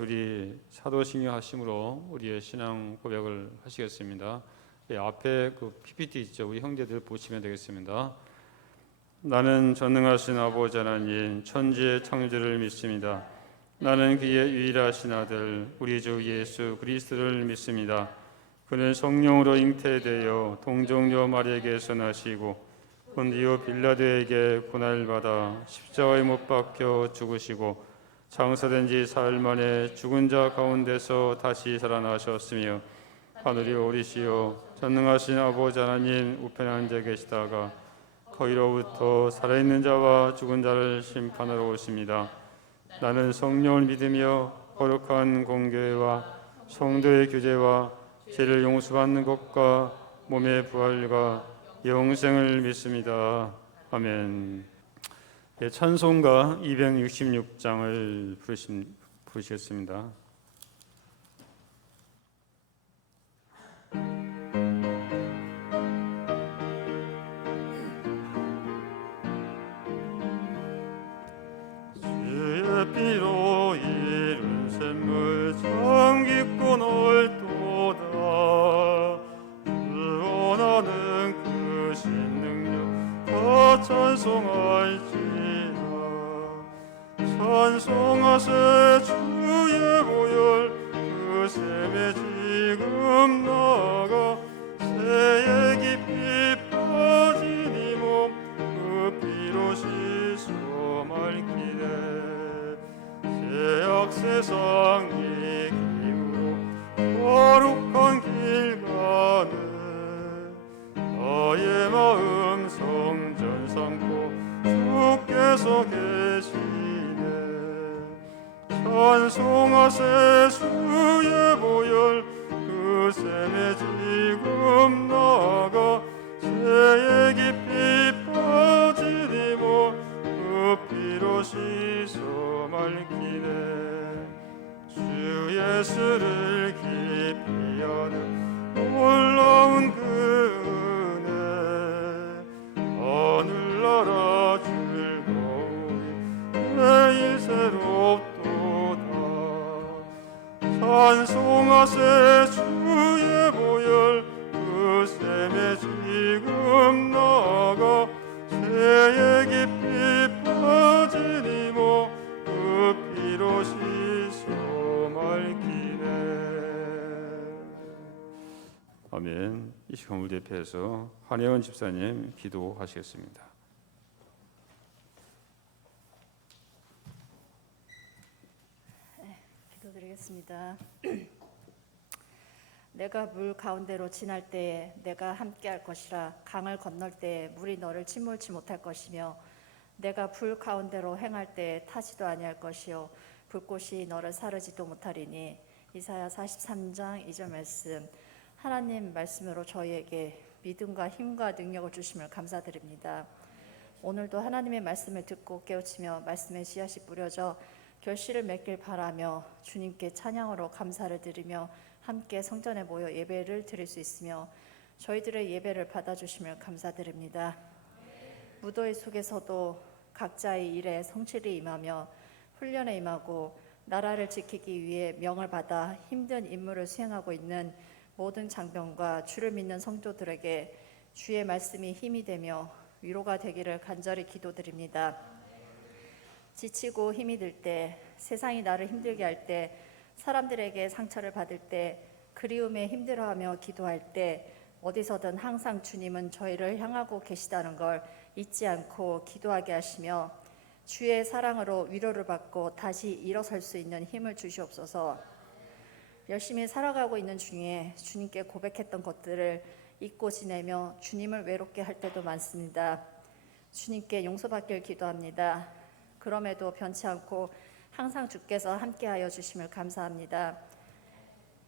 우리 사도신경 하심으로 우리의 신앙 고백을 하시겠습니다. 앞에 그 PPT 있죠. 우리 형제들 보시면 되겠습니다. 나는 전능하신 아버지 하나님 천지의 창조주를 믿습니다. 나는 그의 유일하신 아들 우리 주 예수 그리스도를 믿습니다. 그는 성령으로 잉태되어 동정녀 마리아에게서 나시고 본디오 빌라도에게 고난을 받아 십자가에 못 박혀 죽으시고 장사된 지 사흘 만에 죽은 자 가운데서 다시 살아나셨으며 하늘이 오리시오 전능하신 아버지 하나님 우편한 자 계시다가 거기로부터 살아있는 자와 죽은 자를 심판하러 오십니다. 나는 성령을 믿으며 거룩한 공교회와 성도의 교제와 죄를 용서받는 것과 몸의 부활과 영생을 믿습니다. 아멘. 찬송가 266장을 부르시겠습니다. 주의 피로 이룬 샘물 참 깊고 넓도다. 구원하는 그 신능력 다 찬송할지라. 찬송하세 주의 보혈 그 샘에 지금 나가 새에 깊이 빠진 이 몸 그 피로 씻어 맑기래. 죄악 세상 이 기후로 거룩한 길 가네. 나의 마음 성전 삼고 주께서 계시네. 찬송하세 주의 보혈 그 샘에 지금 나가 새에 깊이 빠진 이 몸 그 피로 씻어 맑기네. 주 예수를 깊이 아는 놀라운 그 은혜 하늘나라 즐거움이 매일 새롭도다. 찬송하세 주의 보혈 그 샘에 지금 나가 새에 깊이 빠진 이 몸 그 피로 씻어 맑기네. 아멘. 이 시간 우리 대표해서 한혜원 집사님 기도하시겠습니다. 기도드리겠습니다. 내가 물 가운데로 지날 때에 내가 함께할 것이라. 강을 건널 때에 물이 너를 침몰치 못할 것이며 내가 불 가운데로 행할 때에 타지도 아니할 것이요 불꽃이 너를 사르지도 못하리니. 이사야 43장 2절 말씀. 하나님 말씀으로 저희에게 믿음과 힘과 능력을 주심을 감사드립니다. 오늘도 하나님의 말씀을 듣고 깨우치며 말씀의 씨앗이 뿌려져 결실을 맺길 바라며 주님께 찬양으로 감사를 드리며 함께 성전에 모여 예배를 드릴 수 있으며 저희들의 예배를 받아주심을 감사드립니다. 무더위 속에서도 각자의 일에 성실히 임하며 훈련에 임하고 나라를 지키기 위해 명을 받아 힘든 임무를 수행하고 있는 모든 장병과 주를 믿는 성도들에게 주의 말씀이 힘이 되며 위로가 되기를 간절히 기도드립니다. 지치고 힘이 들 때, 세상이 나를 힘들게 할 때, 사람들에게 상처를 받을 때, 그리움에 힘들어하며 기도할 때 어디서든 항상 주님은 저희를 향하고 계시다는 걸 잊지 않고 기도하게 하시며 주의 사랑으로 위로를 받고 다시 일어설 수 있는 힘을 주시옵소서. 열심히 살아가고 있는 중에 주님께 고백했던 것들을 잊고 지내며 주님을 외롭게 할 때도 많습니다. 주님께 용서받길 기도합니다. 그럼에도 변치 않고 항상 주께서 함께하여 주심을 감사합니다.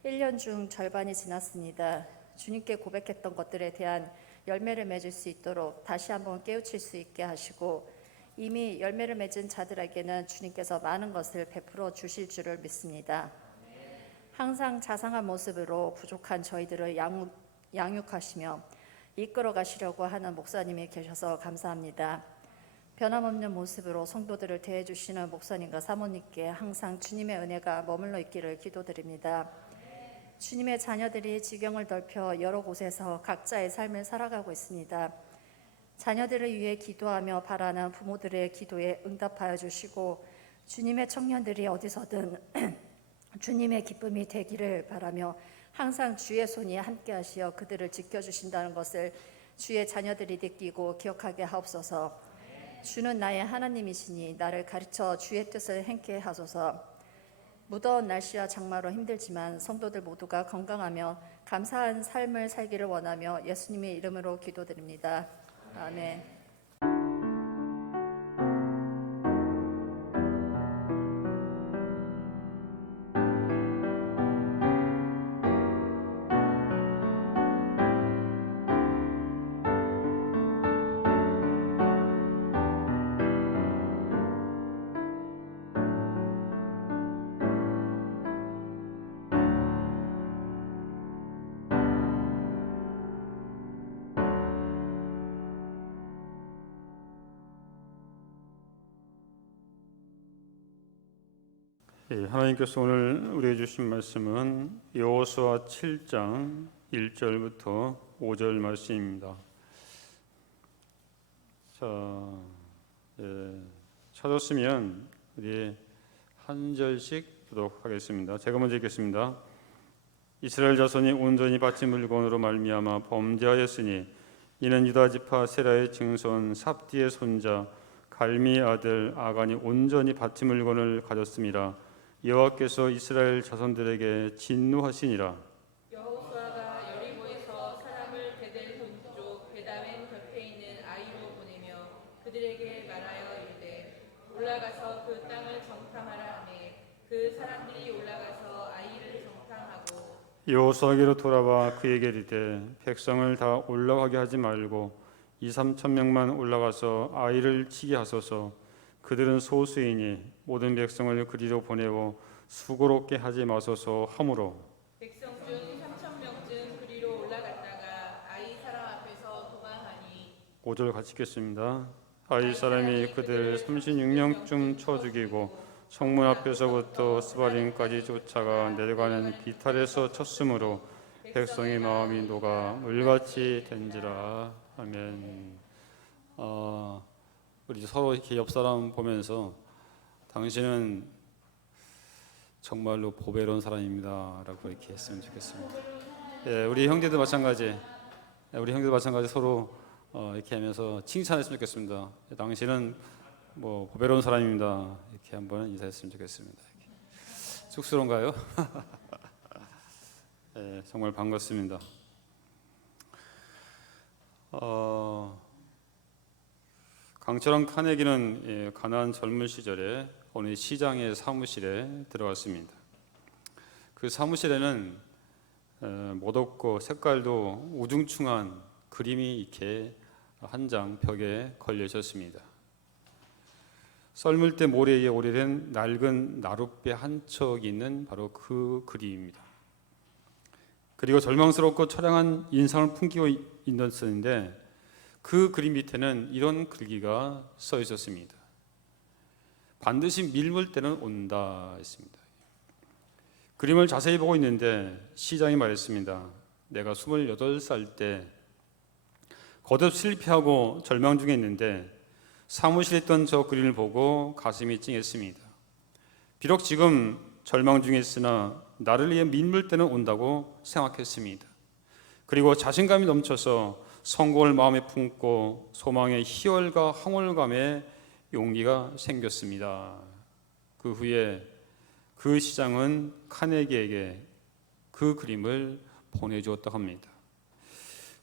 1년 중 절반이 지났습니다. 주님께 고백했던 것들에 대한 열매를 맺을 수 있도록 다시 한번 깨우칠 수 있게 하시고 이미 열매를 맺은 자들에게는 주님께서 많은 것을 베풀어 주실 줄을 믿습니다. 항상 자상한 모습으로 부족한 저희들을 양육하시며 이끌어 가시려고 하는 목사님이 계셔서 감사합니다. 변함없는 모습으로 성도들을 대해주시는 목사님과 사모님께 항상 주님의 은혜가 머물러 있기를 기도드립니다. 주님의 자녀들이 지경을 넓혀 여러 곳에서 각자의 삶을 살아가고 있습니다. 자녀들을 위해 기도하며 바라는 부모들의 기도에 응답하여 주시고 주님의 청년들이 어디서든 주님의 기쁨이 되기를 바라며 항상 주의 손이 함께 하시어 그들을 지켜주신다는 것을 주의 자녀들이 느끼고 기억하게 하옵소서. 주는 나의 하나님이시니 나를 가르쳐 주의 뜻을 행케 하소서. 무더운 날씨와 장마로 힘들지만 성도들 모두가 건강하며 감사한 삶을 살기를 원하며 예수님의 이름으로 기도드립니다. 아멘. 하나님께서 오늘 우리에게 주신 말씀은 여호수아 7장 1절부터 5절 말씀입니다. 찾았으면 우리 한 절씩 보도록 하겠습니다. 제가 먼저 읽겠습니다. 이스라엘 자손이 온전히 바친 물건으로 말미암아 범죄하였으니 이는 유다 지파 세라의 증손 삽디의 손자 갈미의 아들 아간이 온전히 바친 물건을 가졌음이라. 여호와께서 이스라엘 자손들에게 진노하시니라. 여호수아가 여리고에서 사람을 베델 동쪽 베다웬 곁에 있는 아이로 보내며 그들에게 말하여 이르되 올라가서 그 땅을 정탐하라 하매 그 사람들이 올라가서 아이를 정탐하고 여호수아에게로 돌아와 그에게 이르되 백성을 다 올라가게 하지 말고 2-3천 명만 올라가서 아이를 치게 하소서. 그들은 소수이니 모든 백성을 그리로 보내고 수고롭게 하지 마소서 하므로 백성 중 3,000명쯤 그리로 올라갔다가 아이 사람 앞에서 도망하니 5절 같이 읽겠습니다. 아이 사람이 그들 36명쯤 쳐 죽이고 성문 앞에서부터 스바림까지 쫓아가 내려가는 비탈에서 쳤으므로 백성의 마음이 녹아 물같이 된지라. 아멘. 우리 서로 이렇게 옆 사람 보면서 당신은 정말로 보배로운 사람입니다라고 이렇게 했으면 좋겠습니다. 우리 형제들 마찬가지. 우리 형제들 마찬가지 서로 이렇게 하면서 칭찬했으면 좋겠습니다. 당신은 뭐 보배로운 사람입니다. 이렇게 한번 인사했으면 좋겠습니다. 쑥스러운가요? 정말 반갑습니다. 강철원 카네기는 가난한 젊은 시절에 어느 시장의 사무실에 들어갔습니다. 그 사무실에는 멋없고 색깔도 우중충한 그림이 이렇게 한 장 벽에 걸려 있었습니다. 썰물 때 모래 위에 오래된 낡은 나룻배 한 척이 있는 바로 그 그림입니다. 그리고 절망스럽고 처량한 인상을 풍기고 있었는데 그 그림 밑에는 이런 글귀가 써 있었습니다. 반드시 밀물 때는 온다 했습니다. 그림을 자세히 보고 있는데 시장이 말했습니다. 내가 28살 때 거듭 실패하고 절망 중에 있는데 사무실에 있던 저 그림을 보고 가슴이 찡했습니다. 비록 지금 절망 중에 있으나 나를 위해 밀물 때는 온다고 생각했습니다. 그리고 자신감이 넘쳐서 성공을 마음에 품고 소망의 희열과 황홀감에 용기가 생겼습니다. 그 후에 그 시장은 카네기에게 그 그림을 보내주었다고 합니다.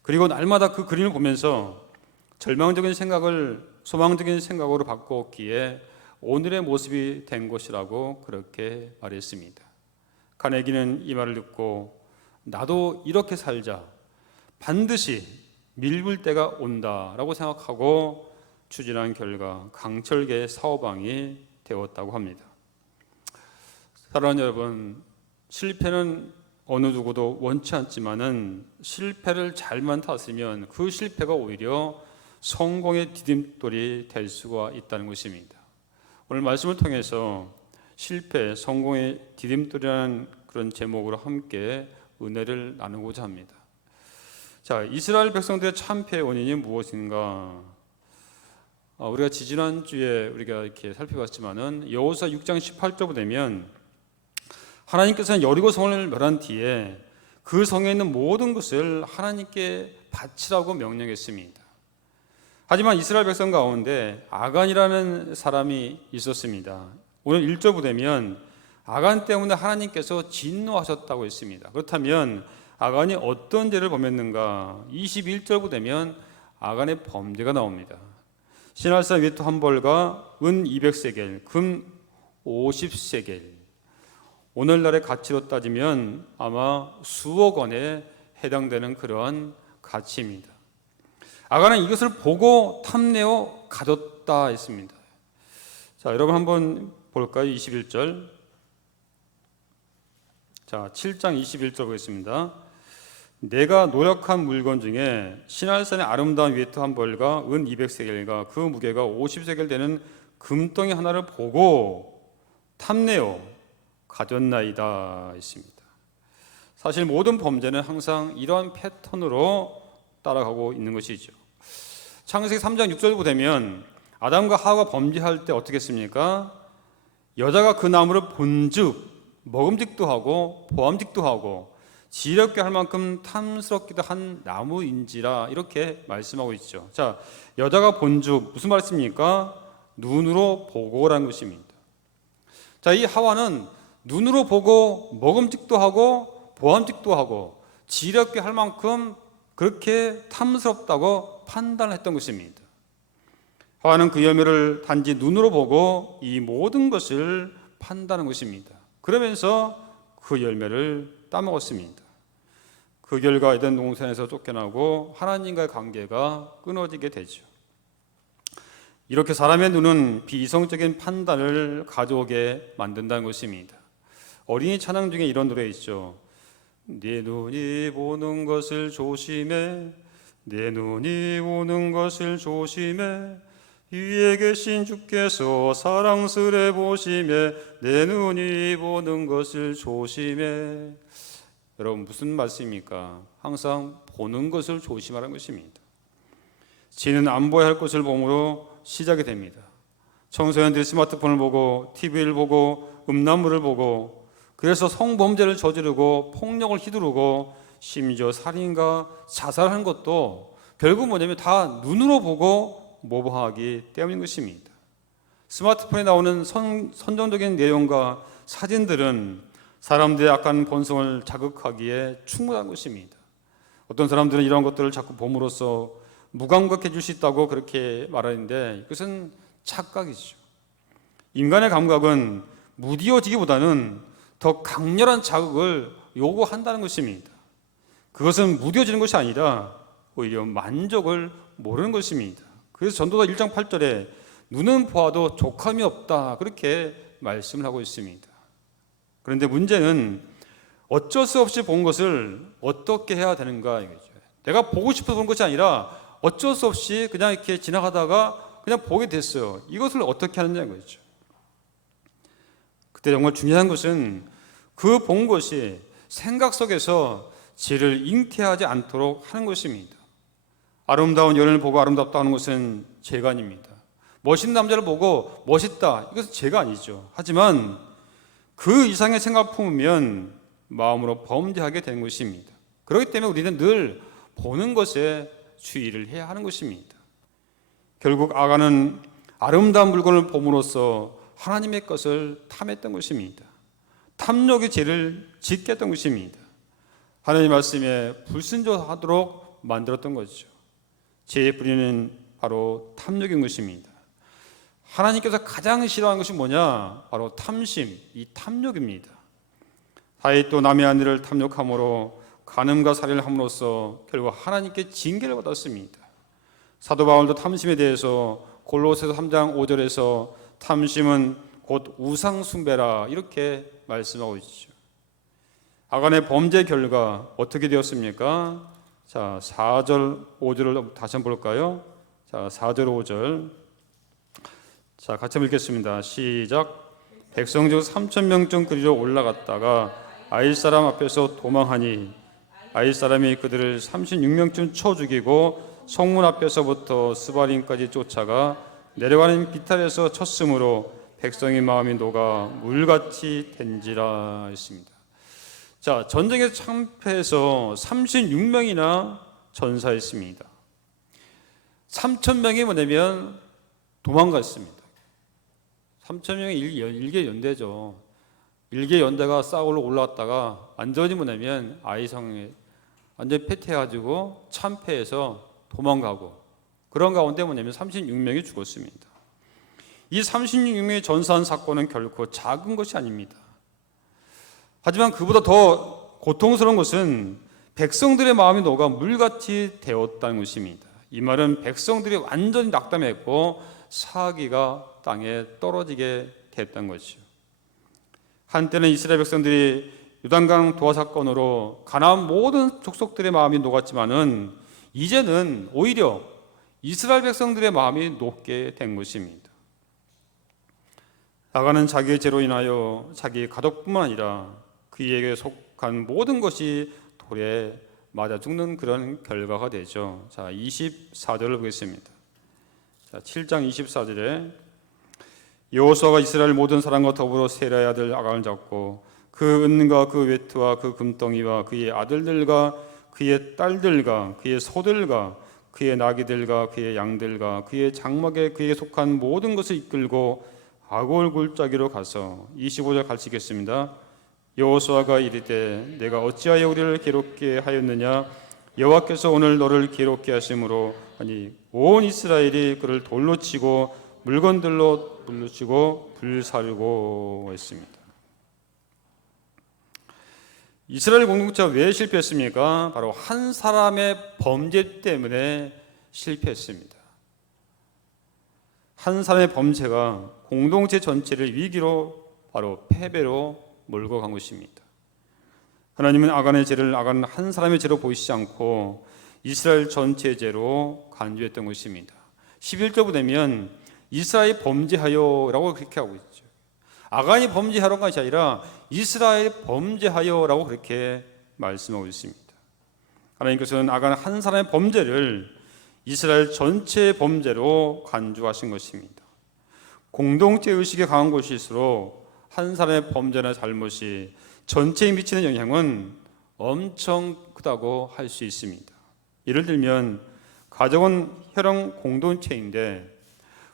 그리고 날마다 그 그림을 보면서 절망적인 생각을 소망적인 생각으로 바꾸었기에 오늘의 모습이 된 것이라고 그렇게 말했습니다. 카네기는 이 말을 듣고 나도 이렇게 살자, 반드시 밀물 때가 온다라고 생각하고 추진한 결과 강철계 사업왕이 되었다고 합니다. 사랑하는 여러분, 실패는 어느 누구도 원치 않지만은 실패를 잘만 탔으면 그 실패가 오히려 성공의 디딤돌이 될 수가 있다는 것입니다. 오늘 말씀을 통해서 실패, 성공의 디딤돌이라는 그런 제목으로 함께 은혜를 나누고자 합니다. 자, 이스라엘 백성들의 참패의 원인이 무엇인가? 우리가 지지난주에 우리가 이렇게 살펴봤지만은 여호수아 6장 18절부터 되면 하나님께서는 여리고 성을 멸한 뒤에 그 성에 있는 모든 것을 하나님께 바치라고 명령했습니다. 하지만 이스라엘 백성 가운데 아간이라는 사람이 있었습니다. 오늘 1절부터 되면 아간 때문에 하나님께서 진노하셨다고 했습니다. 그렇다면 아간이 어떤 죄를 범했는가? 21절부터 되면 아간의 범죄가 나옵니다. 신할산 외투 한 벌과 은 200세겔, 금 50세겔. 오늘날의 가치로 따지면 아마 수억 원에 해당되는 그런 가치입니다. 아간은 이것을 보고 탐내어 가졌다 했습니다. 자, 여러분 한번 볼까요? 21절. 자, 7장 21절 보겠습니다. 내가 노력한 물건 중에 신할산의 아름다운 외투 한 벌과 은 200세겔과 그 무게가 50세겔 되는 금덩이 하나를 보고 탐내어 가졌나이다 했습니다. 사실 모든 범죄는 항상 이러한 패턴으로 따라가고 있는 것이죠. 창세기 3장 6절부터 되면 아담과 하와가 범죄할 때 어떻게 했습니까? 여자가 그 나무를 본즉 먹음직도 하고 보암직도 하고 지혜롭게 할 만큼 탐스럽기도 한 나무인지라 이렇게 말씀하고 있죠. 자, 여자가 본즉 무슨 말씀입니까? 눈으로 보고라는 것입니다. 자, 이 하와는 눈으로 보고 먹음직도 하고 보암직도 하고 지혜롭게 할 만큼 그렇게 탐스럽다고 판단했던 것입니다. 하와는 그 열매를 단지 눈으로 보고 이 모든 것을 판단한 것입니다. 그러면서 그 열매를 따먹었습니다. 그 결과 에덴 동산에서 쫓겨나고 하나님과의 관계가 끊어지게 되죠. 이렇게 사람의 눈은 비이성적인 판단을 가져오게 만든다는 것입니다. 어린이 찬양 중에 이런 노래 있죠. 내 눈이 보는 것을 조심해, 내 눈이 보는 것을 조심해, 위에 계신 주께서 사랑스레 보시매, 내 눈이 보는 것을 조심해. 여러분 무슨 말씀입니까? 항상 보는 것을 조심하라는 것입니다. 지는 안 보아야 할 것을 보므로 시작이 됩니다. 청소년들이 스마트폰을 보고 TV를 보고 음란물을 보고 그래서 성범죄를 저지르고 폭력을 휘두르고 심지어 살인과 자살하는 것도 결국 뭐냐면 다 눈으로 보고 모범하기 때문인 것입니다. 스마트폰에 나오는 선정적인 내용과 사진들은 사람들의 악한 본성을 자극하기에 충분한 것입니다. 어떤 사람들은 이런 것들을 자꾸 봄으로써 무감각해질 수 있다고 그렇게 말하는데 이것은 착각이죠. 인간의 감각은 무뎌지기보다는 더 강렬한 자극을 요구한다는 것입니다. 그것은 무뎌지는 것이 아니라 오히려 만족을 모르는 것입니다. 그래서 전도서 1장 8절에 눈은 보아도 족함이 없다 그렇게 말씀을 하고 있습니다. 그런데 문제는 어쩔 수 없이 본 것을 어떻게 해야 되는가 이거죠. 내가 보고 싶어서 본 것이 아니라 어쩔 수 없이 그냥 이렇게 지나가다가 그냥 보게 됐어요. 이것을 어떻게 하느냐는 거죠. 그때 정말 중요한 것은 그 본 것이 생각 속에서 죄를 잉태하지 않도록 하는 것입니다. 아름다운 여인을 보고 아름답다 하는 것은 죄가 아닙니다. 멋있는 남자를 보고 멋있다 이것은 죄가 아니죠. 하지만 그 이상의 생각 품으면 마음으로 범죄하게 되는 것입니다. 그렇기 때문에 우리는 늘 보는 것에 주의를 해야 하는 것입니다. 결국 아간은 아름다운 물건을 봄으로써 하나님의 것을 탐했던 것입니다. 탐욕의 죄를 짓게 했던 것입니다. 하나님의 말씀에 불순종하도록 만들었던 거죠. 죄의 뿌리는 바로 탐욕인 것입니다. 하나님께서 가장 싫어하는 것이 뭐냐? 바로 탐심, 이 탐욕입니다. 다윗도 남의 아내를 탐욕함으로 간음과 살인을 함으로써 결국 하나님께 징계를 받았습니다. 사도 바울도 탐심에 대해서 골로새서 3장 5절에서 탐심은 곧 우상 숭배라 이렇게 말씀하고 있죠. 아간의 범죄 결과 어떻게 되었습니까? 자, 4절 5절을 다시 한번 볼까요? 자, 4절 5절. 자, 같이 읽겠습니다. 시작. 백성 중 3,000명쯤 그리로 올라갔다가 아이 사람 앞에서 도망하니 아이 사람이 그들을 36명쯤 쳐 죽이고 성문 앞에서부터 스바림까지 쫓아가 내려가는 비탈에서 쳤으므로 백성의 마음이 녹아 물같이 된지라 했습니다. 자, 전쟁에서 참패해서 36명이나 전사했습니다. 3,000명이 뭐냐면 도망갔습니다. 3,000명이 일개 연대죠. 일개 연대가 싸우러 올라왔다가 완전히 뭐냐면 아이성에 완전히 패퇴해가지고 참패해서 도망가고, 그런 가운데 뭐냐면 36명이 죽었습니다. 이 36명의 전사한 사건은 결코 작은 것이 아닙니다. 하지만 그보다 더 고통스러운 것은 백성들의 마음이 녹아 물같이 되었다는 것입니다. 이 말은 백성들이 완전히 낙담했고 사기가 땅에 떨어지게 됐다는 것이죠. 한때는 이스라엘 백성들이 요단강 도하 사건으로 가나안 모든 족속들의 마음이 녹았지만은 이제는 오히려 이스라엘 백성들의 마음이 녹게 된 것입니다. 아간은 자기의 죄로 인하여 자기 가족뿐만 아니라 그에게 속한 모든 것이 돌에 맞아 죽는 그런 결과가 되죠. 자, 24절을 보겠습니다. 자, 7장 24절에 여호수아가 이스라엘 모든 사람과 더불어 세라의 아들 아간을 잡고 그 은과 그 외투와 그 금덩이와 그의 아들들과 그의 딸들과 그의 소들과 그의 나귀들과 그의 양들과 그의 장막에 그에게 속한 모든 것을 이끌고 아골 골짜기로 가서 25절 같이 읽겠습니다. 여호수아가 이르되 내가 어찌하여 우리를 괴롭게 하였느냐 여호와께서 오늘 너를 괴롭게 하심으로 아니 온 이스라엘이 그를 돌로 치고 물건들로 물르치고 불사르고 했습니다. 이스라엘 공동체가 왜 실패했습니까? 바로 한 사람의 범죄 때문에 실패했습니다. 한 사람의 범죄가 공동체 전체를 위기로 바로 패배로 몰고 간 것입니다. 하나님은 아간의 죄를 아간 한 사람의 죄로 보이시지 않고 이스라엘 전체의 죄로 간주했던 것입니다. 11절부터 되면 이스라엘 범죄하여라고 그렇게 하고 있죠. 아간이 범죄하러 간 것이 아니라 이스라엘 범죄하여라고 그렇게 말씀하고 있습니다. 하나님께서는 아간 한 사람의 범죄를 이스라엘 전체의 범죄로 간주하신 것입니다. 공동체 의식이 강한 곳일수록 한 사람의 범죄나 잘못이 전체에 미치는 영향은 엄청 크다고 할 수 있습니다. 예를 들면 가정은 혈연 공동체인데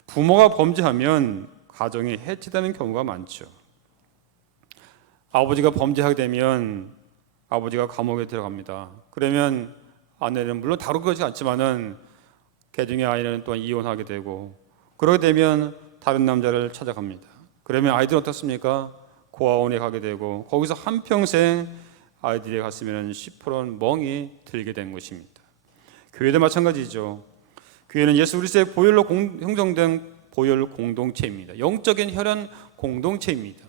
부모가 범죄하면 가정이 해체되는 경우가 많죠. 아버지가 범죄하게 되면 아버지가 감옥에 들어갑니다. 그러면 아내는 물론 다루고 그러지 않지만은 개중의 아이는 또한 이혼하게 되고, 그러게 되면 다른 남자를 찾아갑니다. 그러면 아이들은 어떻습니까? 고아원에 가게 되고 거기서 한평생 아이들이 갔으면 10%는 멍이 들게 된 것입니다. 교회도 마찬가지죠. 교회는 예수 그리스도의 보혈로 형성된 보혈 공동체입니다. 영적인 혈연 공동체입니다.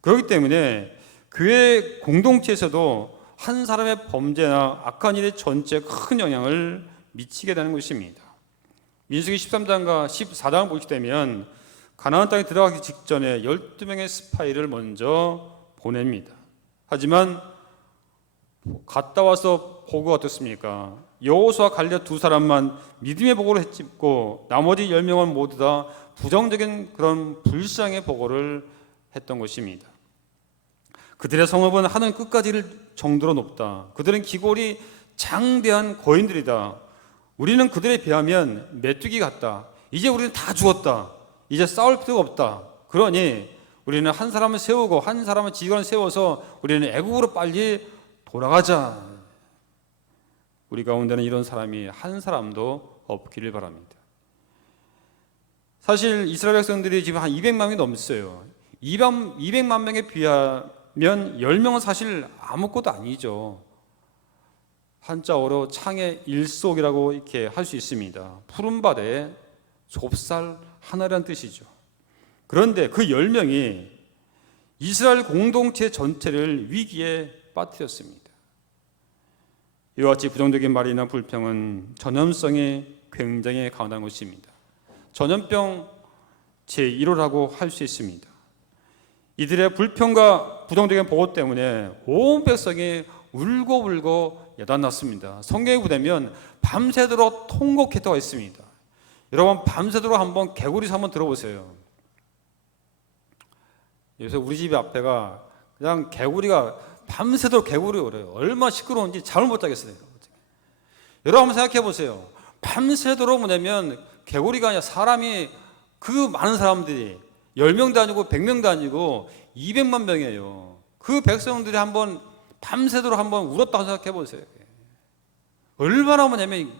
그렇기 때문에 교회 공동체에서도 한 사람의 범죄나 악한 일의 전체에 큰 영향을 미치게 되는 것입니다. 민수기 13장과 14장을 보시게 되면 가나안 땅에 들어가기 직전에 12명의 스파이를 먼저 보냅니다. 하지만 갔다 와서 보고가 어떻습니까? 여호수아 갈렙 두 사람만 믿음의 보고를 했고 나머지 10명은 모두 다 부정적인 그런 불쌍의 보고를 했던 것입니다. 그들의 성읍은 하늘 끝까지 이를 정도로 높다. 그들은 기골이 장대한 거인들이다. 우리는 그들에 비하면 메뚜기 같다. 이제 우리는 다 죽었다. 이제 싸울 필요가 없다. 그러니 우리는 한 사람을 세우고 한 사람을 지휘관을 세워서 우리는 애국으로 빨리 돌아가자. 우리 가운데는 이런 사람이 한 사람도 없기를 바랍니다. 사실 이스라엘 백성들이 지금 한 200만 명이 넘었어요. 200만 명에 비하면 10명은 사실 아무것도 아니죠. 한자어로 창의 일속이라고 이렇게 할 수 있습니다. 푸른밭에 좁쌀 하나라는 뜻이죠. 그런데 그 10명이 이스라엘 공동체 전체를 위기에 빠뜨렸습니다. 이와 같이 부정적인 말이나 불평은 전염성이 굉장히 강하다는 것입니다. 전염병 제1호라고 할 수 있습니다. 이들의 불평과 부정적인 보고 때문에 온 백성이 울고 야단났습니다. 성경에 보면 밤새도록 통곡했다고 했습니다. 여러분 밤새도록 한번 개구리소 한번 들어보세요. 요새 우리 집 앞에가 그냥 개구리가 밤새도록 개구리가 울어요. 얼마나 시끄러운지 잠을 못 자겠어요. 여러분 한번 생각해 보세요. 밤새도록 뭐냐면 개구리가 아니라 사람이 그 많은 사람들이 10명도 아니고 100명도 아니고 200만 명이에요. 그 백성들이 한번 밤새도록 한번 울었다고 생각해 보세요. 얼마나 뭐냐면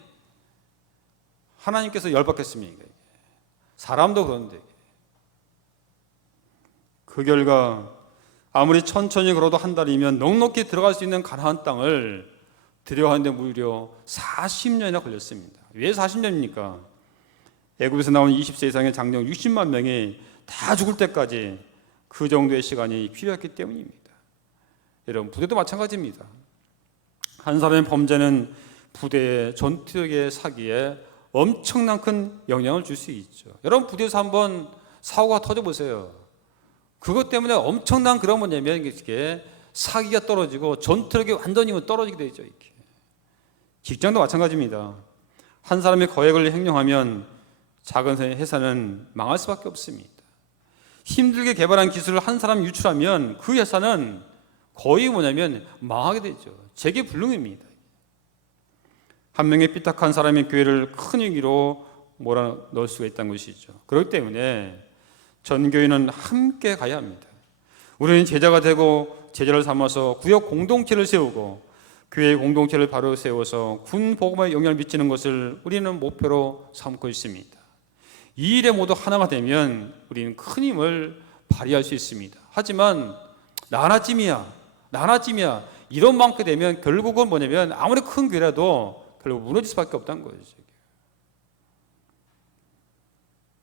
하나님께서 열받겠습니까? 사람도 그런데 그 결과 아무리 천천히 걸어도 한 달이면 넉넉히 들어갈 수 있는 가나안 땅을 들여가는데 무려 40년이나 걸렸습니다. 왜 40년입니까? 애굽에서 나온 20세 이상의 장정 60만 명이 다 죽을 때까지 그 정도의 시간이 필요했기 때문입니다. 여러분 부대도 마찬가지입니다. 한 사람의 범죄는 부대의 전투력의 사기에 엄청난 큰 영향을 줄 수 있죠. 여러분 부대에서 한번 사고가 터져보세요. 그것 때문에 엄청난 그런 뭐냐면 이렇게 사기가 떨어지고 전투력이 완전히 떨어지게 되죠. 이렇게. 직장도 마찬가지입니다. 한 사람이 거액을 횡령하면 작은 회사는 망할 수밖에 없습니다. 힘들게 개발한 기술을 한 사람이 유출하면 그 회사는 거의 뭐냐면 망하게 되죠. 재개불능입니다. 한 명의 삐딱한 사람의 교회를 큰 위기로 몰아넣을 수가 있다는 것이죠. 그렇기 때문에 전교회는 함께 가야 합니다. 우리는 제자가 되고 제자를 삼아서 구역 공동체를 세우고 교회 공동체를 바로 세워서 군 복음에 영향을 미치는 것을 우리는 목표로 삼고 있습니다. 이 일에 모두 하나가 되면 우리는 큰 힘을 발휘할 수 있습니다. 하지만 나 하나쯤이야 이런 많게 되면 결국은 뭐냐면 아무리 큰 교회라도 결국 무너질 수밖에 없다는 거예요.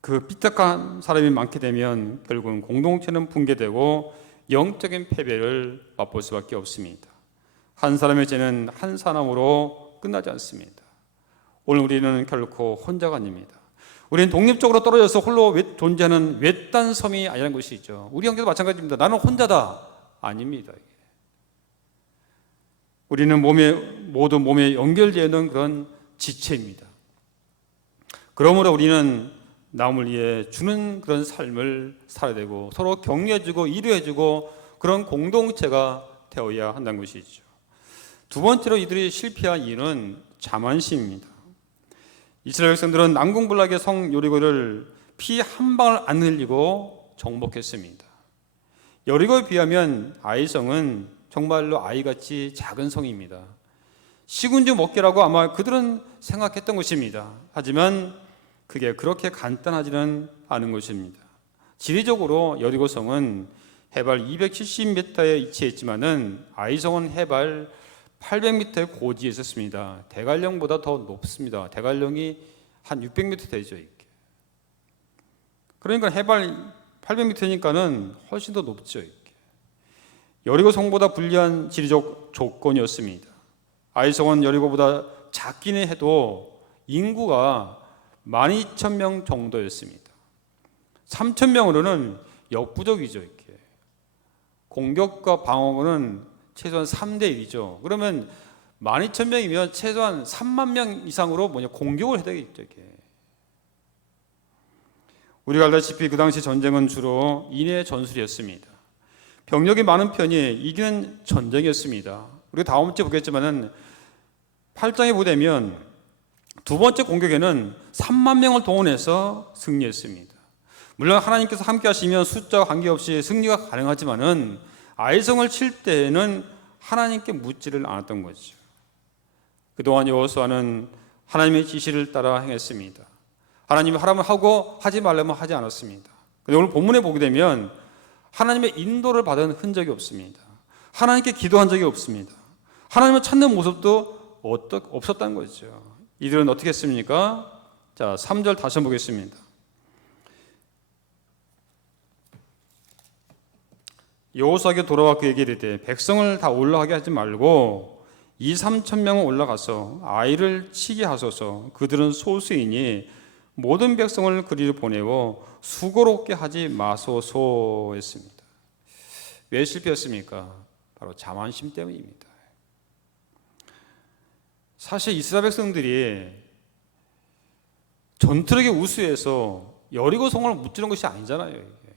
그 삐딱한 사람이 많게 되면 결국은 공동체는 붕괴되고 영적인 패배를 맛볼 수밖에 없습니다. 한 사람의 죄는 한 사람으로 끝나지 않습니다. 오늘 우리는 결코 혼자가 아닙니다. 우리는 독립적으로 떨어져서 홀로 존재하는 외딴 섬이 아니라는 것이죠. 우리 형제도 마찬가지입니다. 나는 혼자다. 아닙니다. 우리는 모두 몸에 연결되어 있는 그런 지체입니다. 그러므로 우리는 남을 위해 주는 그런 삶을 살아야 되고 서로 격려해주고 이루어주고 그런 공동체가 되어야 한다는 것이죠. 두 번째로 이들이 실패한 이유는 자만심입니다. 이스라엘 백성들은 난공불락의 성 여리고를 피 한 방울 안 흘리고 정복했습니다. 여리고에 비하면 아이성은 정말로 아이같이 작은 성입니다. 시군주 먹기라고 아마 그들은 생각했던 것입니다. 하지만 그게 그렇게 간단하지는 않은 것입니다. 지리적으로 여리고성은 해발 270m에 위치했지만은 아이성은 해발 800m의 고지에 있었습니다. 대관령보다 더 높습니다. 대관령이 한 600m 되죠. 이렇게. 그러니까 해발 800m니까는 훨씬 더 높죠. 이렇게. 여리고성보다 불리한 지리적 조건이었습니다. 아이성은 여리고보다 작기는 해도 인구가 12,000명 정도였습니다. 3,000명으로는 역부족이죠. 이렇게. 공격과 방어는 최소한 3대 1이죠. 그러면 12,000명이면 최소한 3만 명 이상으로 공격을 해야 되겠죠. 이렇게. 우리가 알다시피 그 당시 전쟁은 주로 인해 전술이었습니다. 병력이 많은 편이 이기는 전쟁이었습니다. 우리가 다음 주에 보겠지만은 8장에 보면 두 번째 공격에는 3만 명을 동원해서 승리했습니다. 물론 하나님께서 함께 하시면 숫자와 관계없이 승리가 가능하지만은 아이성을 칠 때에는 하나님께 묻지를 않았던 거죠. 그동안 여호수아는 하나님의 지시를 따라 행했습니다. 하나님이 하라면 하고 하지 말라면 하지 않았습니다. 근데 오늘 본문에 보게 되면 하나님의 인도를 받은 흔적이 없습니다. 하나님께 기도한 적이 없습니다. 하나님을 찾는 모습도 없었다는 거죠. 이들은 어떻게 했습니까? 자, 3절 다시 한번 보겠습니다. 여호수아에게 돌아와 그에게 이르되 백성을 다 올라가게 하지 말고 2-3천 명은 올라가서 아이를 치게 하소서. 그들은 소수이니 모든 백성을 그리로 보내고 수고롭게 하지 마소서 했습니다. 왜 실패했습니까? 바로 자만심 때문입니다. 사실 이스라엘 백성들이 전투력의 우수해서 여리고 성을 무찌른 것이 아니잖아요. 이게.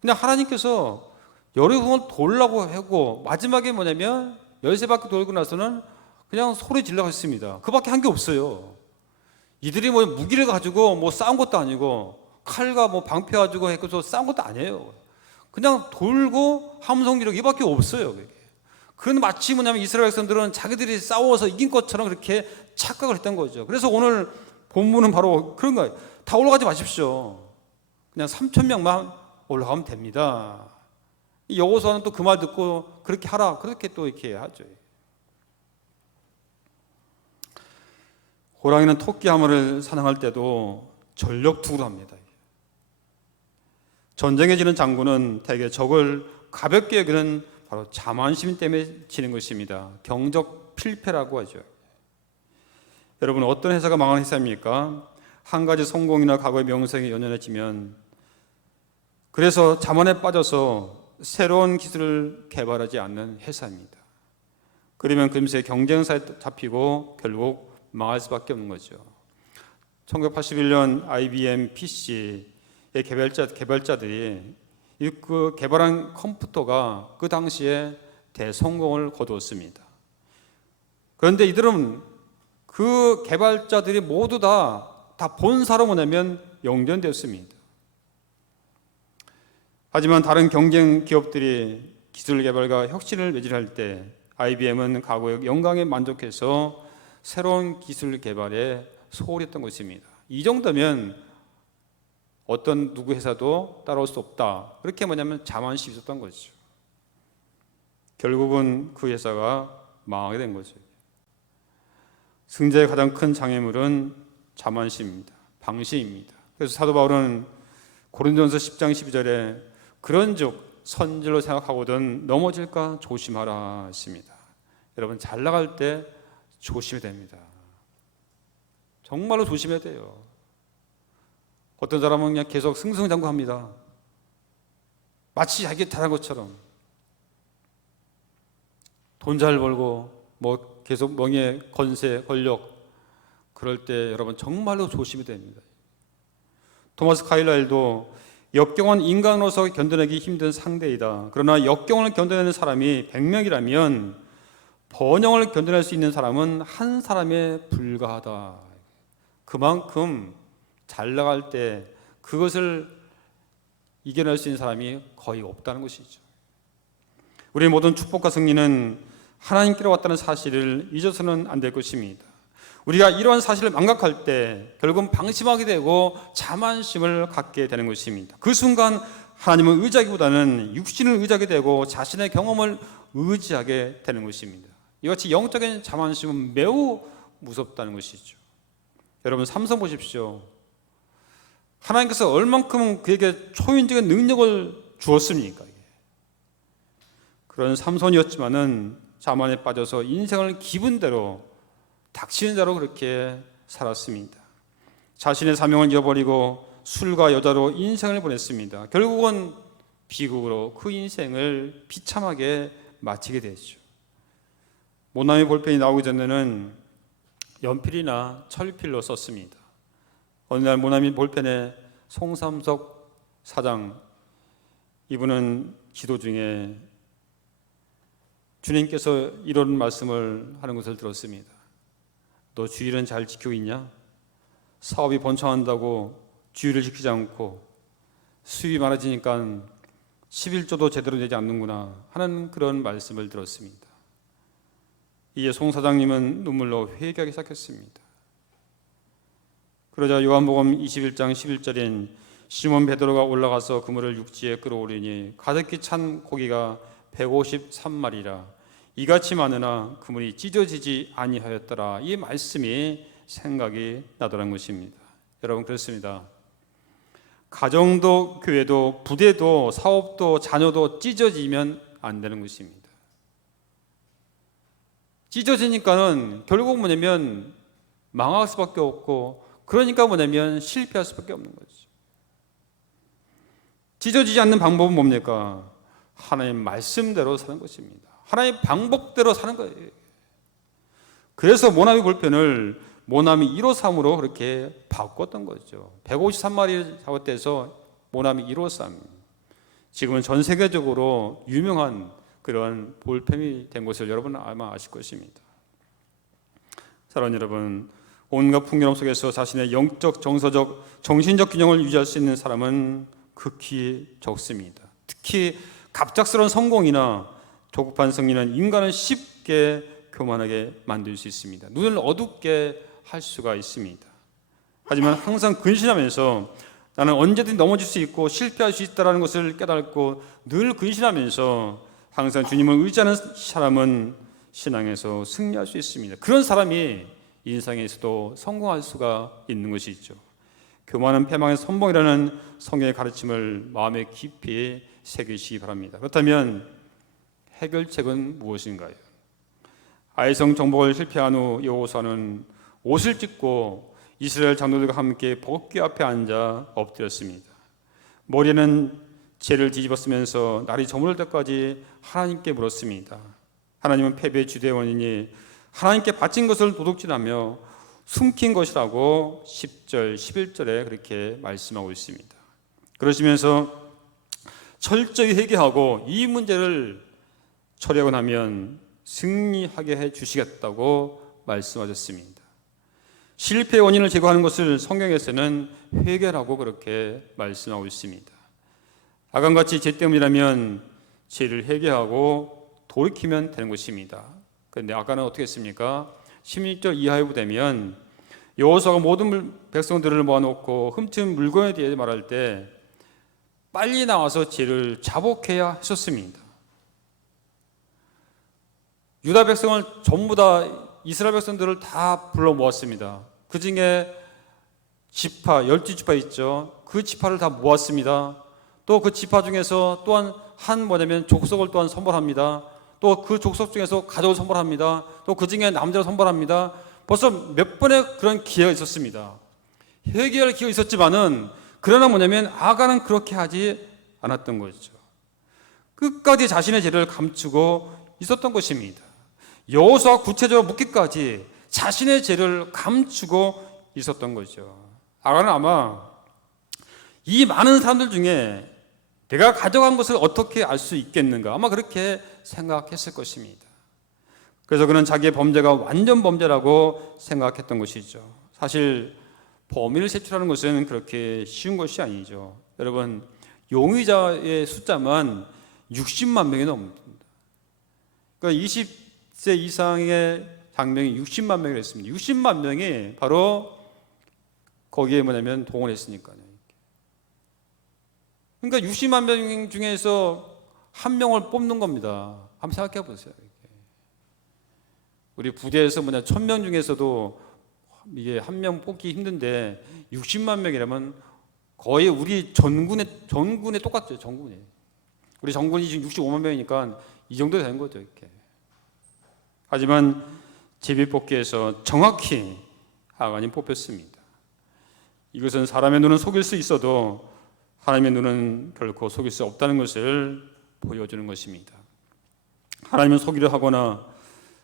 그냥 하나님께서 여리고 성을 돌라고 하고 마지막에 뭐냐면 13바퀴 돌고 나서는 그냥 소리 질러고 했습니다. 그밖에 한 게 없어요. 이들이 뭐 무기를 가지고 뭐 싸운 것도 아니고 칼과 뭐 방패 가지고 해서 싸운 것도 아니에요. 그냥 돌고 함성 기록 이밖에 없어요. 그게. 그런데 마치 뭐냐면 이스라엘 백성들은 자기들이 싸워서 이긴 것처럼 그렇게 착각을 했던 거죠. 그래서 오늘 본문은 바로 그런 거예요. 다 올라가지 마십시오. 그냥 3천 명만 올라가면 됩니다. 여호수아는 또 그 말 듣고 그렇게 하라. 그렇게 또 이렇게 하죠. 호랑이는 토끼 하마를 사냥할 때도 전력투구를 합니다. 전쟁에 지는 장군은 대개 적을 가볍게 여기는 바로 자만심 때문에 지는 것입니다. 경적 필패라고 하죠. 여러분, 어떤 회사가 망한 회사입니까? 한 가지 성공이나 과거의 명성이 연연해지면, 그래서 자만에 빠져서 새로운 기술을 개발하지 않는 회사입니다. 그러면 금세 경쟁사에 잡히고 결국 망할 수밖에 없는 거죠. 1981년 IBM PC의 개발자들이 그 개발한 컴퓨터가 그 당시에 대성공을 거두었습니다. 그런데 이들은 그 개발자들이 모두 다 본사로 뭐냐면 영전되었습니다. 하지만 다른 경쟁 기업들이 기술 개발과 혁신을 매진할 때 IBM은 과거의 영광에 만족해서 새로운 기술 개발에 소홀했던 것입니다. 이 정도면 어떤 누구 회사도 따라올 수 없다. 그렇게 뭐냐면 자만심이 있었던 거죠. 결국은 그 회사가 망하게 된 거죠. 승자의 가장 큰 장애물은 자만심입니다. 방심입니다. 그래서 사도 바울은 고린도전서 10장 12절에 그런즉 선질로 생각하거든 넘어질까 조심하라 했습니다. 여러분, 잘 나갈 때 조심해야 됩니다. 정말로 조심해야 돼요. 어떤 사람은 그냥 계속 승승장구합니다. 마치 자기 잘한 것처럼 돈 잘 벌고 뭐 계속 명예, 권세, 권력, 그럴 때 여러분 정말로 조심해야 됩니다. 토마스 카일라일도 역경은 인간으로서 견뎌내기 힘든 상대이다. 그러나 역경을 견뎌내는 사람이 100명이라면 번영을 견뎌낼 수 있는 사람은 한 사람에 불과하다. 그만큼 잘 나갈 때 그것을 이겨낼 수 있는 사람이 거의 없다는 것이죠. 우리의 모든 축복과 승리는 하나님께로 왔다는 사실을 잊어서는 안 될 것입니다. 우리가 이러한 사실을 망각할 때 결국은 방심하게 되고 자만심을 갖게 되는 것입니다. 그 순간 하나님을 의지하기보다는 육신을 의지하게 되고 자신의 경험을 의지하게 되는 것입니다. 이같이 영적인 자만심은 매우 무섭다는 것이죠. 여러분, 삼손 보십시오. 하나님께서 얼만큼 그에게 초인적인 능력을 주었습니까? 그런 삼손이었지만은 자만에 빠져서 인생을 기분대로 닥치는 자로 그렇게 살았습니다. 자신의 사명을 잃어버리고 술과 여자로 인생을 보냈습니다. 결국은 비극으로 그 인생을 비참하게 마치게 되죠. 모나미 볼펜이 나오기 전에는 연필이나 철필로 썼습니다. 어느 날 모나미 볼펜에 송삼석 사장, 이분은 기도 중에 주님께서 이런 말씀을 하는 것을 들었습니다. 너 주일은 잘 지키고 있냐? 사업이 번창한다고 주일을 지키지 않고 수입이 많아지니까 11조도 제대로 되지 않는구나 하는 그런 말씀을 들었습니다. 이에 송 사장님은 눈물로 회개하기 시작했습니다. 그러자 요한복음 21장 11절인 시몬 베드로가 올라가서 그물을 육지에 끌어올리니 가득히 찬 고기가 153마리라 이같이 많으나 그물이 찢어지지 아니하였더라. 이 말씀이 생각이 나더란 것입니다. 여러분, 그렇습니다. 가정도 교회도 부대도 사업도 자녀도 찢어지면 안 되는 것입니다. 찢어지니까는 결국 뭐냐면 망할 수밖에 없고, 그러니까 뭐냐면 실패할 수밖에 없는 거죠. 찢어지지 않는 방법은 뭡니까? 하나님 말씀대로 사는 것입니다. 하나님 방법대로 사는 거예요. 그래서 모나미 볼펜을 모나미 153으로 그렇게 바꿨던 거죠. 153마리 작업돼서 모나미 153. 지금은 전 세계적으로 유명한 그런 볼펜이 된 것을 여러분은 아마 아실 것입니다. 사랑하는 여러분, 온갖 풍요로움 속에서 자신의 영적, 정서적, 정신적 균형을 유지할 수 있는 사람은 극히 적습니다. 특히 갑작스러운 성공이나 조급한 승리는 인간을 쉽게 교만하게 만들 수 있습니다. 눈을 어둡게 할 수가 있습니다. 하지만 항상 근신하면서 나는 언제든 넘어질 수 있고 실패할 수 있다는 것을 깨닫고 늘 근신하면서 항상 주님을 의지하는 사람은 신앙에서 승리할 수 있습니다. 그런 사람이 인생에서도 성공할 수가 있는 것이죠. 교만은 패망의 선봉이라는 성경의 가르침을 마음에 깊이 새기시기 바랍니다. 그렇다면 해결책은 무엇인가요? 아이성 정복을 실패한 후 여호수아는 옷을 찢고 이스라엘 장로들과 함께 법궤 앞에 앉아 엎드렸습니다. 머리에는 재를 뒤집었으면서 날이 저무를 때까지 하나님께 물었습니다. 하나님은 패배의 주된 원인이 하나님께 바친 것을 도둑질하며 숨긴 것이라고 10절, 11절에 그렇게 말씀하고 있습니다. 그러시면서 철저히 회개하고 이 문제를 처리하고 나면 승리하게 해 주시겠다고 말씀하셨습니다. 실패의 원인을 제거하는 것을 성경에서는 회개라고 그렇게 말씀하고 있습니다. 아간같이 죄 때문이라면 죄를 회개하고 돌이키면 되는 것입니다. 그런데 아간은 어떻게 했습니까? 16절 이하에 되면 여호수아가 모든 백성들을 모아놓고 흠튼 물건에 대해 말할 때 빨리 나와서 죄를 자복해야 했었습니다. 유다 백성을 전부 다 이스라엘 백성들을 다 불러 모았습니다. 그 중에 지파, 12지파 있죠. 그 지파를 다 모았습니다. 또 그 지파 중에서 또한 한 뭐냐면 족속을 또한 선발합니다. 또 그 족속 중에서 가족을 선발합니다. 또 그 중에 남자를 선발합니다. 벌써 몇 번의 그런 기회가 있었습니다. 회개할 기회가 있었지만은 그러나 뭐냐면 아간은 그렇게 하지 않았던 거죠. 끝까지 자신의 죄를 감추고 있었던 것입니다. 여호수아 구체적으로 묻기까지 자신의 죄를 감추고 있었던 거죠. 아간은 아마 이 많은 사람들 중에 내가 가져간 것을 어떻게 알 수 있겠는가, 아마 그렇게 생각했을 것입니다. 그래서 그는 자기의 범죄가 완전 범죄라고 생각했던 것이죠. 사실 범인을 색출하는 것은 그렇게 쉬운 것이 아니죠. 여러분, 용의자의 숫자만 60만 명이 넘습니다. 그러니까 20세 이상의 장명이 60만 명이 했습니다. 60만 명이 바로 거기에 뭐냐면 동원했으니까요. 그러니까 60만 명 중에서 한 명을 뽑는 겁니다. 한번 생각해 보세요. 우리 부대에서 1000명 중에서도 이게 한 명 뽑기 힘든데 60만 명이라면 거의 우리 전군에 똑같죠. 전군에. 우리 전군이 지금 65만 명이니까 이 정도 되는 거죠. 이렇게. 하지만 제비뽑기에서 정확히 아간이 뽑혔습니다. 이것은 사람의 눈은 속일 수 있어도 하나님의 눈은 결코 속일 수 없다는 것을 보여주는 것입니다. 하나님은 속이려 하거나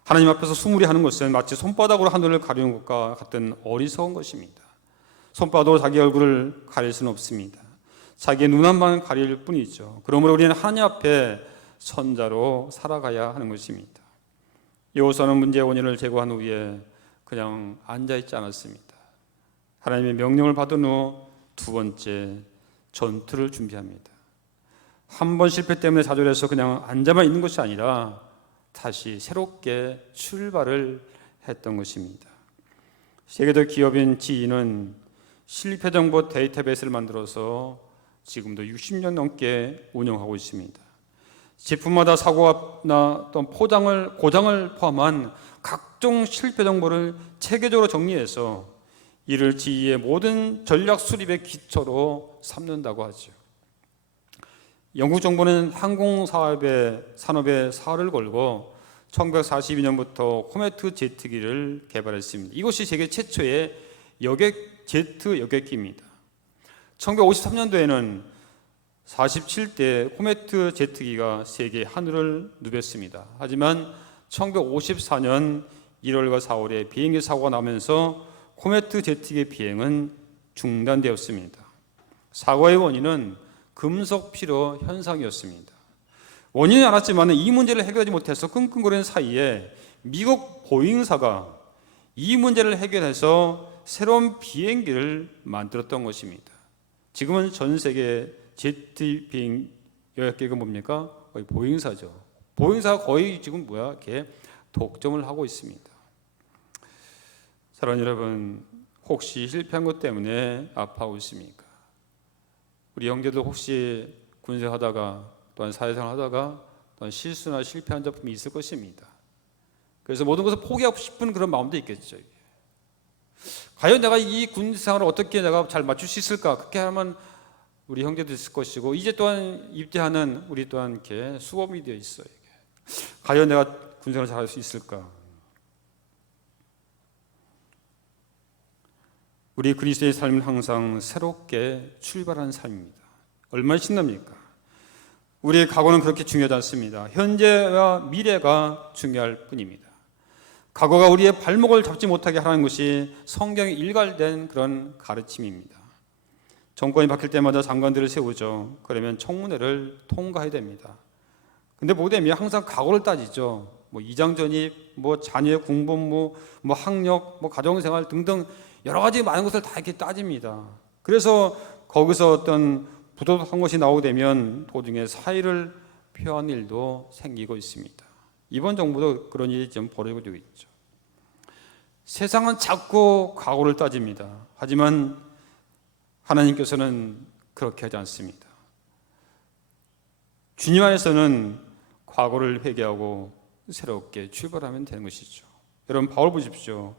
하나님 앞에서 수물이 하는 것은 마치 손바닥으로 하늘을 가리는 것과 같은 어리석은 것입니다. 손바닥으로 자기 얼굴을 가릴 수는 없습니다. 자기의 눈앞만 가릴 뿐이죠. 그러므로 우리는 하나님 앞에 선자로 살아가야 하는 것입니다. 여호수아는 문제의 원인을 제거한 후에 그냥 앉아있지 않았습니다. 하나님의 명령을 받은 후 두 번째 전투를 준비합니다. 한 번 실패 때문에 좌절해서 그냥 앉아만 있는 것이 아니라 다시 새롭게 출발을 했던 것입니다. 세계적 기업인 GE는 실패 정보 데이터베이스를 만들어서 지금도 60년 넘게 운영하고 있습니다. 제품마다 사고나 또는 고장을 포함한 각종 실패 정보를 체계적으로 정리해서 이를 GE의 모든 전략 수립의 기초로 삼는다고 하죠. 영국 정부는 항공 산업에 사활을 걸고 1942년부터 코메트 제트기를 개발했습니다. 이것이 세계 최초의 제트 여객기입니다. 1953년도에는 47대 코메트 제트기가 세계 하늘을 누볐습니다. 하지만 1954년 1월과 4월에 비행기 사고가 나면서 코메트 제트기의 비행은 중단되었습니다. 사고의 원인은 금속 피로 현상이었습니다. 원인은 알았지만 이 문제를 해결하지 못해서 끙끙거리는 사이에 미국 보잉사가 이 문제를 해결해서 새로운 비행기를 만들었던 것입니다. 지금은 전 세계 제트 비행 여객기가 뭡니까? 거의 보잉사죠. 보잉사가 거의 지금 이렇게 독점을 하고 있습니다. 사랑하는 여러분, 혹시 실패한 것 때문에 아파하고 있습니까? 우리 형제들 혹시 군생하다가 또한 사회생활 하다가 또한 실수나 실패한 작품이 있을 것입니다. 그래서 모든 것을 포기하고 싶은 그런 마음도 있겠죠. 과연 내가 이 군생활을 어떻게 내가 잘 맞출 수 있을까? 그렇게 하면 우리 형제도 있을 것이고 이제 또한 입대하는 우리 또한 이렇게 수업이 되어 있어요. 과연 내가 군생활을 잘할 수 있을까? 우리 그리스도의 삶은 항상 새롭게 출발하는 삶입니다. 얼마나 신납니까? 우리의 과거는 그렇게 중요하지 않습니다. 현재와 미래가 중요할 뿐입니다. 과거가 우리의 발목을 잡지 못하게 하라는 것이 성경에 일갈된 그런 가르침입니다. 정권이 바뀔 때마다 장관들을 세우죠. 그러면 청문회를 통과해야 됩니다. 근데 뭐 되면 항상 과거를 따지죠. 이장 전입, 자녀의 공부무, 학력, 가정생활 등등 여러 가지 많은 것을 다 이렇게 따집니다. 그래서 거기서 어떤 부도덕한 것이 나오게 되면 도중에 사의를 표한 일도 생기고 있습니다. 이번 정부도 그런 일이 좀 벌어지고 있죠. 세상은 자꾸 과거를 따집니다. 하지만 하나님께서는 그렇게 하지 않습니다. 주님 안에서는 과거를 회개하고 새롭게 출발하면 되는 것이죠. 여러분 바울 보십시오.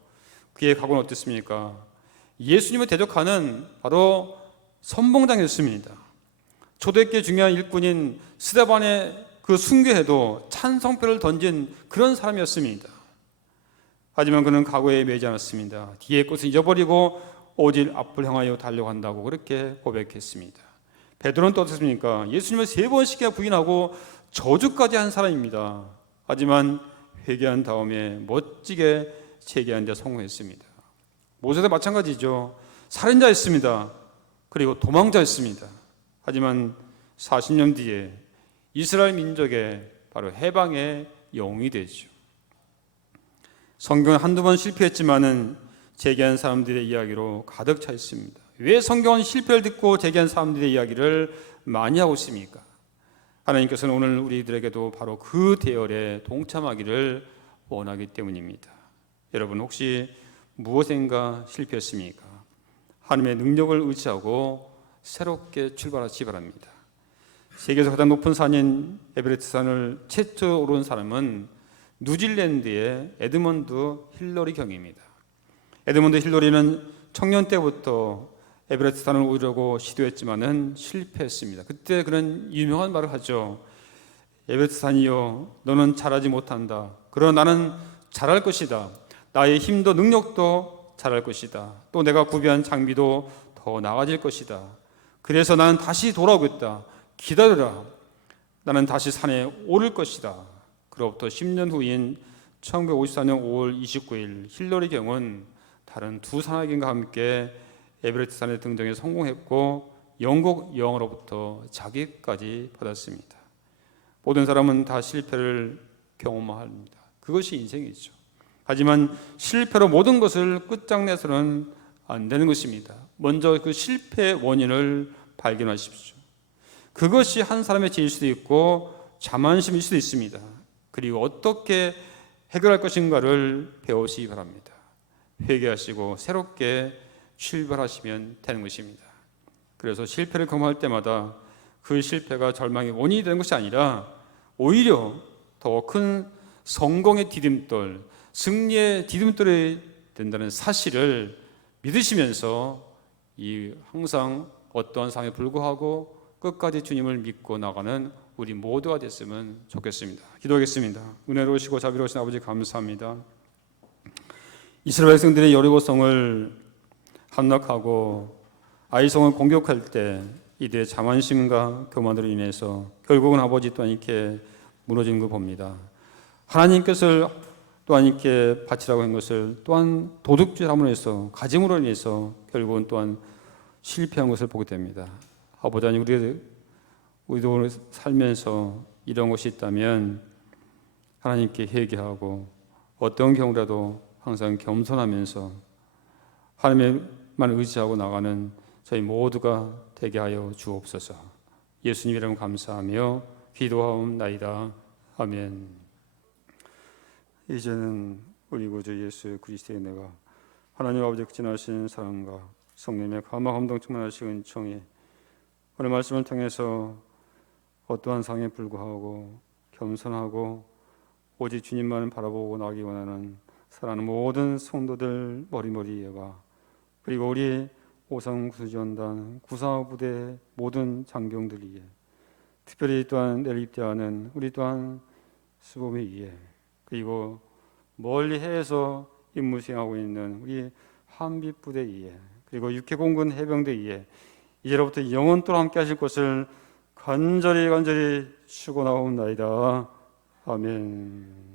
그의 과거는 어땠습니까? 예수님을 대적하는 바로 선봉장이었습니다. 초대교회 중요한 일꾼인 스데반의 그 순교에도 찬성표를 던진 그런 사람이었습니다. 하지만 그는 과거에 매지 않았습니다. 뒤의 것을 잊어버리고 오직 앞을 향하여 달려간다고 그렇게 고백했습니다. 베드로는 또 어떻습니까? 예수님을 3번씩이나 부인하고 저주까지 한 사람입니다. 하지만 회개한 다음에 멋지게 재개하는 데 성공했습니다. 모세도 마찬가지죠. 살인자였습니다. 그리고 도망자였습니다. 하지만 40년 뒤에 이스라엘 민족의 바로 해방의 영웅이 되죠. 성경은 한두 번 실패했지만은 재개한 사람들의 이야기로 가득 차 있습니다. 왜 성경은 실패를 듣고 재개한 사람들의 이야기를 많이 하고 있습니까? 하나님께서는 오늘 우리들에게도 바로 그 대열에 동참하기를 원하기 때문입니다. 여러분 혹시 무엇인가 실패했습니까? 하나님의 능력을 의지하고 새롭게 출발하시기 바랍니다. 세계에서 가장 높은 산인 에베레스트 산을 최초 오른 사람은 뉴질랜드의 에드먼드 힐러리 경입니다. 에드먼드 힐러리는 청년 때부터 에베레스트 산을 오르려고 시도했지만은 실패했습니다. 그때 그런 유명한 말을 하죠. 에베레스트 산이요, 너는 잘하지 못한다. 그러나 나는 잘할 것이다. 나의 힘도 능력도 잘할 것이다. 또 내가 구비한 장비도 더 나아질 것이다. 그래서 나는 다시 돌아오겠다. 기다려라. 나는 다시 산에 오를 것이다. 그로부터 10년 후인 1954년 5월 29일 힐러리 경은 다른 두 산악인과 함께 에베레스트 산에 등정에 성공했고 영국 여왕으로부터 자격까지 받았습니다. 모든 사람은 다 실패를 경험합니다. 그것이 인생이죠. 하지만 실패로 모든 것을 끝장내서는 안 되는 것입니다. 먼저 그 실패의 원인을 발견하십시오. 그것이 한 사람의 죄일 수도 있고 자만심일 수도 있습니다. 그리고 어떻게 해결할 것인가를 배우시기 바랍니다. 회개하시고 새롭게 출발하시면 되는 것입니다. 그래서 실패를 경험할 때마다 그 실패가 절망의 원인이 되는 것이 아니라 오히려 더 큰 성공의 디딤돌, 승리의 디딤돌이 된다는 사실을 믿으시면서 이 항상 어떠한 상황에 불구하고 끝까지 주님을 믿고 나가는 우리 모두가 됐으면 좋겠습니다. 기도하겠습니다. 은혜로우시고 자비로우신 아버지 감사합니다. 이스라엘 백성들이 여리고성을 함락하고 아이성을 공격할 때 이들의 자만심과 교만으로 인해서 결국은 아버지 또한 이렇게 무너진 걸 봅니다. 하나님께서 또한 이렇게 바치라고 한 것을 또한 도둑질함으로 해서 가짐으로 인해서 결국은 또한 실패한 것을 보게 됩니다. 아버지 하나님, 우리도 살면서 이런 것이 있다면 하나님께 회개하고 어떤 경우라도 항상 겸손하면서 하나님만 의지하고 나가는 저희 모두가 되게 하여 주옵소서. 예수님 이름 감사하며 기도하옵나이다. 아멘. 이제는 우리 구주 예수 그리스도의 은혜가 하나님 아버지 지나신 사랑과 성령의 감화 감동 충만하신 은총이 오늘 말씀을 통해서 어떠한 상에 불구하고 겸손하고 오직 주님만을 바라보고 나기 원하는 사랑하는 모든 성도들 머리머리에와 그리고 우리 오성구조연단 구사부대 모든 장병들 위에 특별히 또한 내일 입대하는 우리 또한 수범의 위에 그리고 멀리 해에서 임무 수행하고 있는 우리 한빛부대 위에 그리고 육해공군 해병대 위에 이제로부터 영원토록 함께 하실 것을 간절히 축원하옵나이다. 아멘.